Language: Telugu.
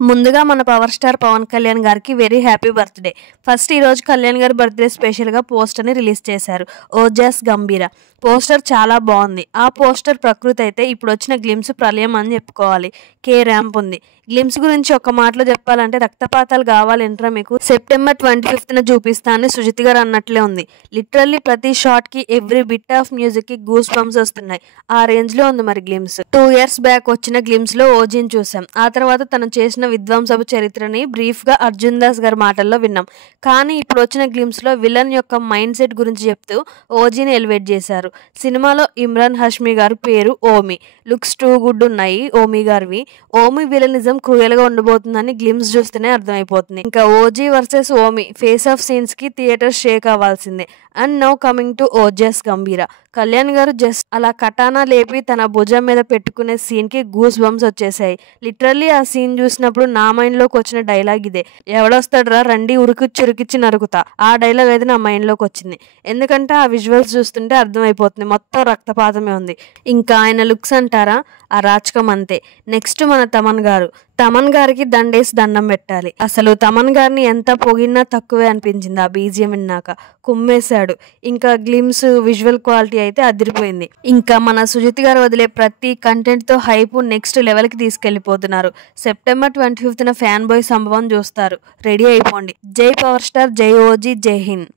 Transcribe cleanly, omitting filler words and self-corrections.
ముందుగా మన పవర్ స్టార్ పవన్ కళ్యాణ్ గారికి వెరీ హ్యాపీ బర్త్డే. ఫస్ట్ ఈ రోజు కళ్యాణ్ గారి బర్త్డే స్పెషల్గా పోస్టర్ని రిలీజ్ చేశారు. ఓజస్ గంభీర పోస్టర్ చాలా బాగుంది. ఆ పోస్టర్ ప్రకృతి అయితే ఇప్పుడు వచ్చిన గ్లిమ్స్ ప్రళయం అని చెప్పుకోవాలి. కే ర్యాంప్ ఉంది. గ్లిమ్స్ గురించి ఒక మాటలో చెప్పాలంటే రక్తపాతాలు కావాలంటారా మీకు, సెప్టెంబర్ 25న చూపిస్తానని సుజిత్ గారు అన్నట్లే ఉంది. లిటరల్లీ ప్రతి షాట్ కి ఎవ్రీ బిట్ ఆఫ్ మ్యూజిక్ కి గూస్ బంప్స్ వస్తున్నాయి. ఆ రేంజ్ లో ఉంది మరి గ్లిమ్స్. 2 years బ్యాక్ వచ్చిన గ్లిమ్స్ లో ఓజీని చూసాం. ఆ తర్వాత తను చేసిన విధ్వంసపు చరిత్రని బ్రీఫ్ గా అర్జున్ దాస్ గారి మాటల్లో విన్నాం. కానీ ఇప్పుడు వచ్చిన గ్లిమ్స్ లో విలన్ యొక్క మైండ్ సెట్ గురించి చెప్తూ ఓజీని ఎలివేట్ చేశారు. సినిమాలో ఇమ్రాన్ హష్మి గారు పేరు ఓమి. లుక్స్ టూ గుడ్ ఉన్నాయి ఓమి గారివి. ఓమి విలనిజం క్రూయల్ గా ఉండబోతుందని గ్లిమ్స్ చూస్తేనే అర్థమైపోతుంది. ఇంకా OG versus Omi face off scenes కి థియేటర్ షేక్ అవ్వాల్సిందే. And now coming to Ojas Gambhira. Kalyan గారు జస్ట్ అలా కటానా లేపి తన భుజం మీద పెట్టుకునే సీన్ కి గూస్ బంప్స్ వచ్చేసాయి. లిటరల్లీ ఆ సీన్ చూసినప్పుడు నా మైండ్ లోకి వచ్చిన డైలాగ్ ఇదే, ఎవడొస్తాడురా రండి ఉరికిచ్చి నరుకుతా. ఆ డైలాగ్ అయితే నా మైండ్ లోకి వచ్చింది. ఎందుకంటే ఆ విజువల్స్ చూస్తుంటే అర్థమైపోతుంది మొత్తం రక్తపాతమే ఉంది. ఇంకా ఆయన లుక్స్ అంటారా అరాచకం అంతే. నెక్స్ట్ మన తమన్ గారు. తమన్ గారికి దండేసి దండం పెట్టాలి. అసలు తమన్ గారిని ఎంత పొగిడినా తక్కువే అనిపించింది. ఆ బీజియం విన్నాక కుమ్మేశాడు. ఇంకా గ్లిమ్స్ విజువల్ క్వాలిటీ అయితే అదిరిపోయింది. ఇంకా మన సుజిత్ గారు వదిలే ప్రతి కంటెంట్ తో హైప్ నెక్స్ట్ లెవెల్ కి తీసుకెళ్లిపోతున్నారు. సెప్టెంబర్ 25న ఫ్యాన్ బాయ్ సంభవం చూస్తారు. రెడీ అయిపోండి. జై పవర్ స్టార్, జై ఓజీ, జై హింద్.